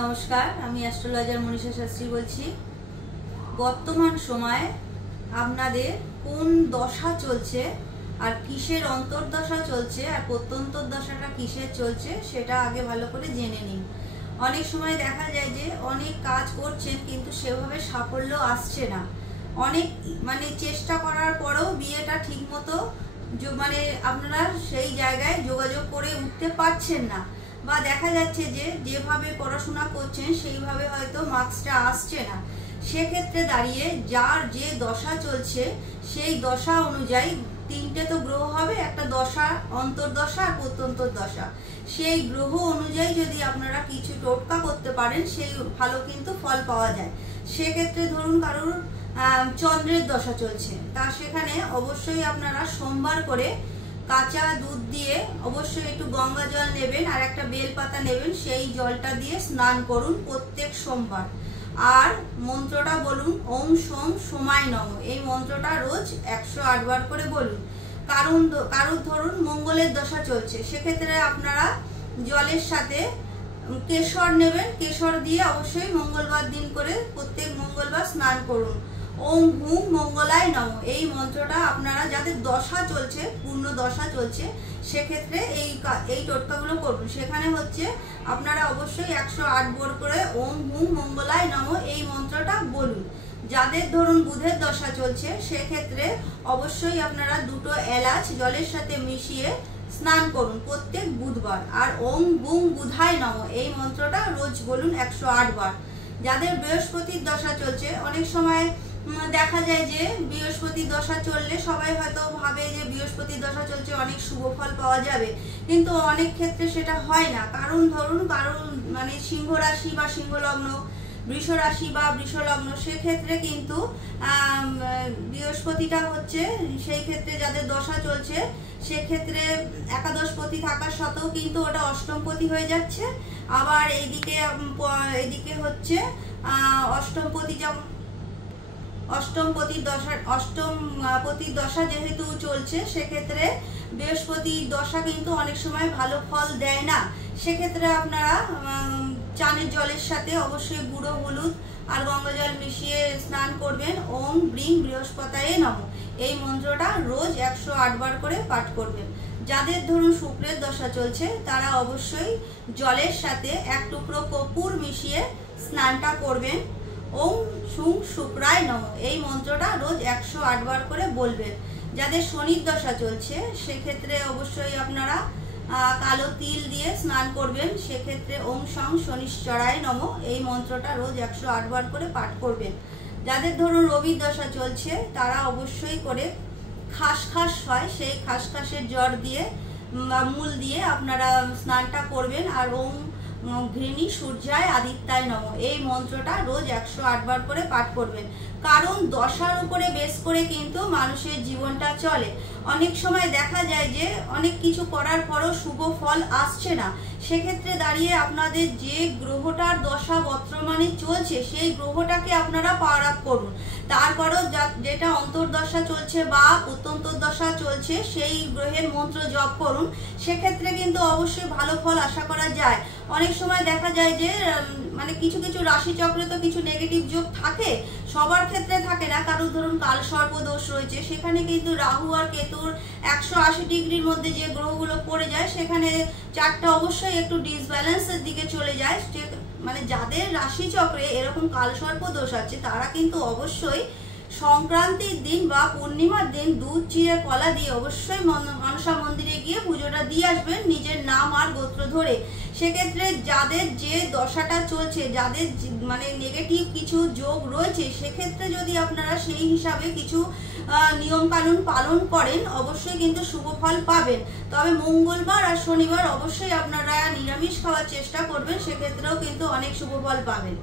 নমস্কার, আমি অ্যাস্ট্রোলজার মনীষা শাস্ত্রী বলছি। বর্তমান সময়ে আপনাদের কোন দশা চলছে আর কিসের অন্তর্দশা চলছে আর প্রত্যন্তর্দশাটা কিসের চলছে সেটা আগে ভালো করে জেনে নিন। অনেক সময় দেখা যায় যে অনেক কাজ করছেন কিন্তু সেভাবে সাফল্য আসছে না। অনেক চেষ্টা করার পরেও বিয়েটা ঠিকমতো আপনারা সেই জায়গায় যোগাযোগ করে উঠতে পারছেন না, বা দেখা যাচ্ছে যে যেভাবে পড়াশোনা করছেন সেইভাবে হয়তো মার্কসটা আসছে না। সেক্ষেত্রে দাঁড়িয়ে যার যে দশা চলছে সেই দশা অনুযায়ী তিনটে তো গ্রহ হবে, একটা দশা, অন্তর্দশা আর প্রত্যন্তর্দশা। সেই গ্রহ অনুযায়ী যদি আপনারা কিছু টোটকা করতে পারেন সেই ভালো কিন্তু ফল পাওয়া যায়। সেক্ষেত্রে ধরুন কারোর চন্দ্রের দশা চলছে, তা সেখানে অবশ্যই আপনারা সোমবার করে কাঁচা দুধ দিয়ে অবশ্যই একটু গঙ্গা জল নেবেন আর একটা বেলপাতা নেবেন, সেই জলটা দিয়ে স্নান করুন প্রত্যেক সোমবার। আর মন্ত্রটা বলুন ওম সোম সোমায় নম, এই মন্ত্রটা রোজ 108 বার করে বলুন। কারুর ধরুন মঙ্গলের দশা চলছে, সেক্ষেত্রে আপনারা জলের সাথে কেশর নেবেন, কেশর দিয়ে অবশ্যই মঙ্গলবার দিন করে প্রত্যেক মঙ্গলবার স্নান করুন। ওম হুম মঙ্গলায় নম, এই মন্ত্রটা আপনারা যাদের দশা চলছে, পূর্ণ দশা চলছে, সেক্ষেত্রে এই টোটকাগুলো করুন। সেখানে হচ্ছে আপনারা অবশ্যই 108 বার করে ওম হুম মঙ্গলায় নম এই মন্ত্রটা বলুন। যাদের ধরুন বুধের দশা চলছে সেক্ষেত্রে অবশ্যই আপনারা দুটো এলাচ জলের সাথে মিশিয়ে স্নান করুন প্রত্যেক বুধবার। আর ওম বুং বুধায় নম এই মন্ত্রটা রোজ বলুন 108 বার। যাদের বৃহস্পতির দশা চলছে, অনেক সময় দেখা যায় যে বৃহস্পতির দশা চললে সবাই হয়তো ভাবে যে বৃহস্পতির দশা চলছে অনেক শুভ ফল পাওয়া যাবে, কিন্তু অনেক ক্ষেত্রে সেটা হয় না। কারণ ধরুন সিংহ রাশি বা সিংহ লগ্ন, বৃষ রাশি বা বৃষ লগ্ন, সেক্ষেত্রে কিন্তু বৃহস্পতিটা হচ্ছে সেই ক্ষেত্রে যাদের দশা চলছে সেক্ষেত্রে একাদশপতি থাকার সত্ত্বেও কিন্তু ওটা অষ্টমপতি হয়ে যাচ্ছে। আবার এইদিকে হচ্ছে অষ্টমপতির দশা যেহেতু চলছে, সেক্ষেত্রে বৃহস্পতির দশা কিন্তু অনেক সময় ভালো ফল দেয় না। সেক্ষেত্রে আপনারা চানের জলের সাথে অবশ্যই গুঁড়ো হলুদ আর গঙ্গা জল মিশিয়ে স্নান করবেন। ওম ব্রিং বৃহস্পতায়ে নম এই মন্ত্রটা রোজ 108 বার করে পাঠ করবেন। যাদের ধরুন শুক্রের দশা চলছে তারা অবশ্যই জলের সাথে এক টুকরো কর্পূর মিশিয়ে স্নানটা করবেন। ওম সুং শুক্রায় নম এই মন্ত্রটা রোজ 108 বার করে বলবেন। যাদের শনির দশা চলছে সেক্ষেত্রে অবশ্যই আপনারা কালো তিল দিয়ে স্নান করবেন। সেক্ষেত্রে ওম সং শনিশ্চরায় নম এই মন্ত্রটা রোজ 108 বার করে পাঠ করবেন। যাদের ধরুন রবির দশা চলছে তারা অবশ্যই করে খাসখাস হয়, সেই খাসখাসের জ্বর দিয়ে বা মূল দিয়ে আপনারা স্নানটা করবেন। আর ওম ঘৃণী সূর্যায় আদিত্যায় নম এই মন্ত্রটা রোজ 108 বার করে পাঠ করবেন। কারণ দশার উপরে বেস করে কিন্তু মানুষের জীবনটা চলে। অনেক সময় দেখা যায় যে অনেক কিছু করার পরও শুভ ফল আসছে না। সেক্ষেত্রে দাঁড়িয়ে আপনাদের যে গ্রহটার দশা বর্তমানে চলছে সেই গ্রহটাকে আপনারা পাওয়ার আপ করুন। তারপরও যেটা অন্তর্দশা চলছে বা প্রত্যন্তর্দশা চলছে সেই গ্রহের মন্ত্র জপ করুন। সেক্ষেত্রে কিন্তু অবশ্যই ভালো ফল আশা করা যায়। অনেক সময় দেখা যায় যে কিছু কিছু রাশি চক্রে তো কিছু নেগেটিভ যোগ থাকে, সবার ক্ষেত্রে থাকে না। কারণ ধরুন কাল সর্প দোষ রয়েছে, সেখানে কিন্তু রাহু আর কেতুর 180 ডিগ্রির মধ্যে যে গ্রহগুলো পড়ে যায় সেখানে চারটা অবশ্যই একটু ডিসব্যালেন্সের দিকে চলে যায়। যাদের রাশি চক্রে এরকম কাল সর্প দোষ আছে তারা কিন্তু অবশ্যই সংক্রান্তির দিন বা পূর্ণিমার দিন দুধ চিড়ে কলা দিয়ে অবশ্যই মনসা মন্দিরে গিয়ে পুজোটা দিয়ে আসবেন নিজের নাম আর গোত্র ধরে। সেক্ষেত্রে যাদের যে দশাটা চলছে, যাদের নেগেটিভ কিছু যোগ রয়েছে, সেক্ষেত্রে যদি আপনারা সেই হিসাবে কিছু নিয়ম কানুন পালন করেন অবশ্যই কিন্তু শুভ ফল পাবেন। তবে মঙ্গলবার আর শনিবার অবশ্যই আপনারা নিরামিষ খাওয়ার চেষ্টা করবেন, সেক্ষেত্রেও কিন্তু অনেক শুভ ফল পাবেন।